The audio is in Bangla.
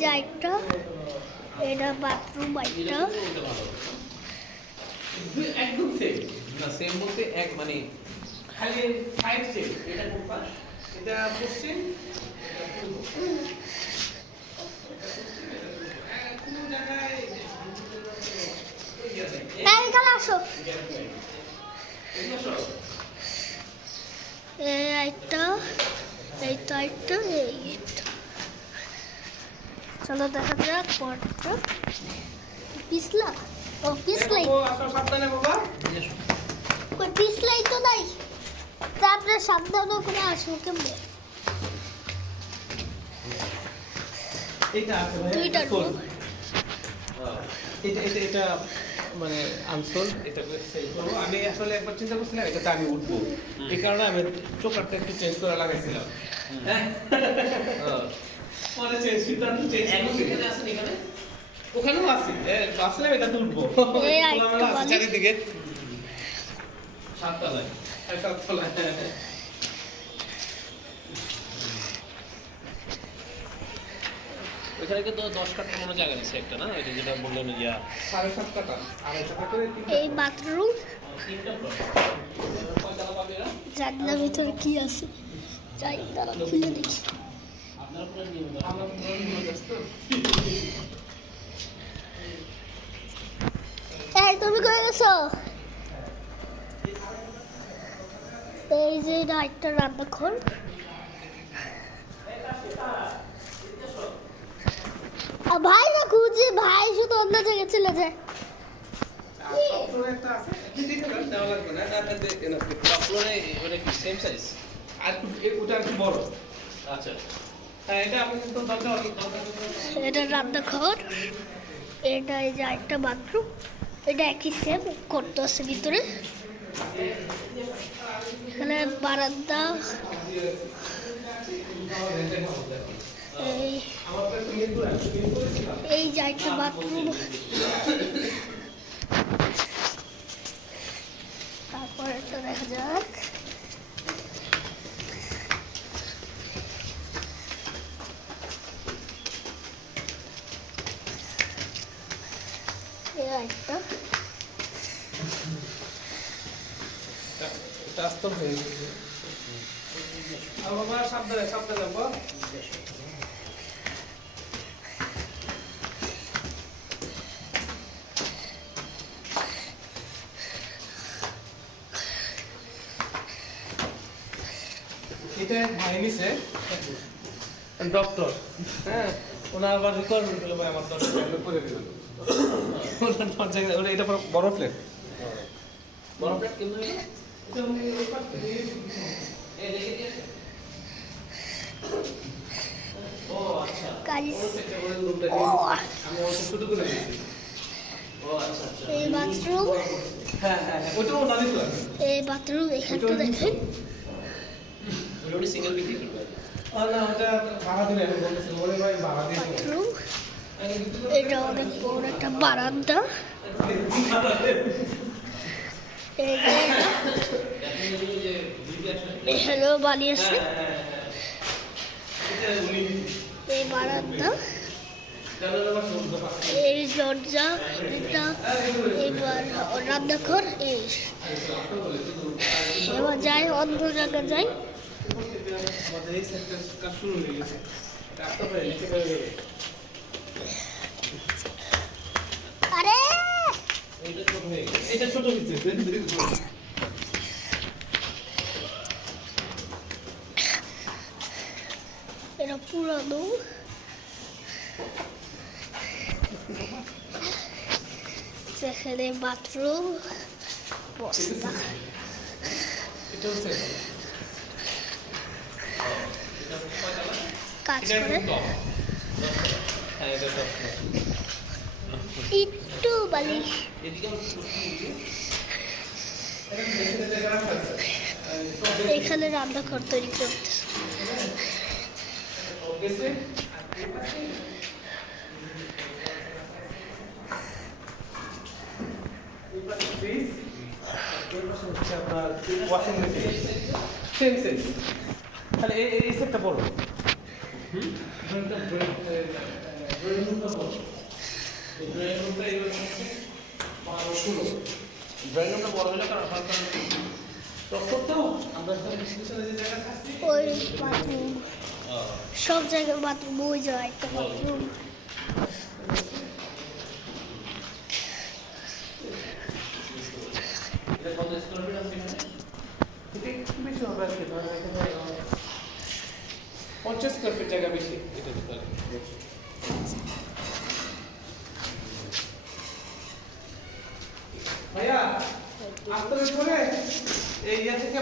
যে একটা, এটা বাথরুম একটা। একদম সেম না, সেম বলতে এক মানে খালি সাইড সেম। এটা কোন পাশ? এটা পশ্চিম, এটা পূর্ব। এটা পশ্চিম, এটা পূর্ব। কোনো জায়গায় এখানে আসো। এই একটা, এই তো একটা, এই একটা। চলো দেখা যাক পরটা। পিছলা, ও পিছলাই, সাবধানে বাবা। কই পিছলাই তো নাই। তারপরে সাবধানে করে আসো কেমনে? এটা আছে ভাই, দুইটা রুম। এটা মানে আনসোল। এটা সেই করবো আমি আসলে একবার চিন্তা করছিলাম এটাতে আমি উঠবো, এই কারণে আমি চোকারটা একটু চেঞ্জ করে লাগাইছিলাম। পরে সিদ্ধান্ত চেঞ্জ করছি। ওখানেও আছি, আসলে এটাতে উঠবো। এই আরেকটা বালি। চারিদিকে সাততলায়, সাততলায়। ওইখানে কিন্তু 10 কাঠা মনে জায়গা দিচ্ছে একটা না, ওই যেটা বললেন ইয়া 7.5 কাঠা, 2.5 কাঠা করে এই বাথরুম। তিনটা ফ্লোর। কয়তলা পাবে এরা? জানলার ভিতরে কি আছে? যাই দাঁড়া খুলে দেখি। আপনারা পুরো নিয়মিত। আমরা পুরো নিয়ে যাচ্ছি তো। এই তুমি কই গেছো? এই যে এটা একটা রান্নাঘর। ভাই না খুঁজে, ভাই শুধু অন্য জায়গায় চলে যায়। সবসময় একটা আছে, দেখে না, দেওয়া লাগবে না, না দেখে না। টপ ফ্লোরে ওটা কি সেম সাইজ? আর ওটা একটু বড়। আচ্ছা। হ্যাঁ, এটা আপনি কিন্তু দরকার। এটা রান্নাঘর, এটা এই যে একটা বাথরুম। এটা একই সেম করতে আছে ভিতরে। এখানে বারান্দা, এই এই যে একটা বাথরুম। তারপর একটা দেখা যাক। এই একটা, এটা আস্তর হয়ে গেছে। আর বাবা সাবধানে, সাবধানে বাবা। এটা ভাই নিছে ডক্টর, হ্যাঁ, ওনার আবার রিকোয়ারমেন্ট হলো ভাই আমার দরজা করে দিল। ওনার দরজা, ওটা এটা বড় ফ্ল্যাট। বড় প্লেট কেমন হলো? এটা উনি ওই পাশ থেকে এই দেখে দিয়েছে। ও আচ্ছা। গাইস। একটা করে রুমটা ও আমি অল্প ছোট করে দিয়েছি। ও আচ্ছা আচ্ছা। এই বাথরুম, হ্যাঁ হ্যাঁ, ওটাও ওনারই তো আছে। এই বাথরুম এখানটা দেখেন। ওটা উনি সিঙ্গেল বিক্রি করবে। না, ওটা ভাড়া দিলে আমি বলতেছি, বলে ভাই ভাড়া দিয়ে দেবো। বাথরুম, এটা অনেক বড় একটা বারান্দা। এই যে এখানেও বানিয়েছে। এই বারান্দা, এই দরজা, এটা এবার রান্নাঘর। এই এবার যাই অন্য জায়গায় যাই। আমাদের এই সেক্টর কাজ শুরু হয়ে গেছে। রাস্তা পারে নিচে হয়ে গেল। আরে এইটা ছোট হয়ে গেছে। এটা ছোট হচ্ছে। এটা পুরানো। সেখানে বাথরুম, বস্তা। এটা হচ্ছে কাজ করে হ্যাঁ এটা তো। একটু বালি। এদিকে এখানে রান্নাঘর তৈরি করতে। গেছে। ফ্রিজ, হচ্ছে আপনার ওয়াশিং মেশিন, সেম সেম। তাহলে এই সেটটা বড়। ড্রয়িং রুমটা এইবার 12-16 ড্রয়িং রুমটা বড় হলে কারণ ডক্টর তো আমরা পিছনে যে জায়গা থাকছি ওই বাথরুম সব জায়গায় বাথরুম ওই যায় একটা বাথরুম এটা কত স্কোয়ার ফিট আছে এখানে? এটা একটু বেশি হবে আর কি ধরেন এখানে 50 স্কোয়ার ফিট জায়গা বেশি এটা ভিতরে ভাইয়া আপনাদের পরে এই ইয়া থেকে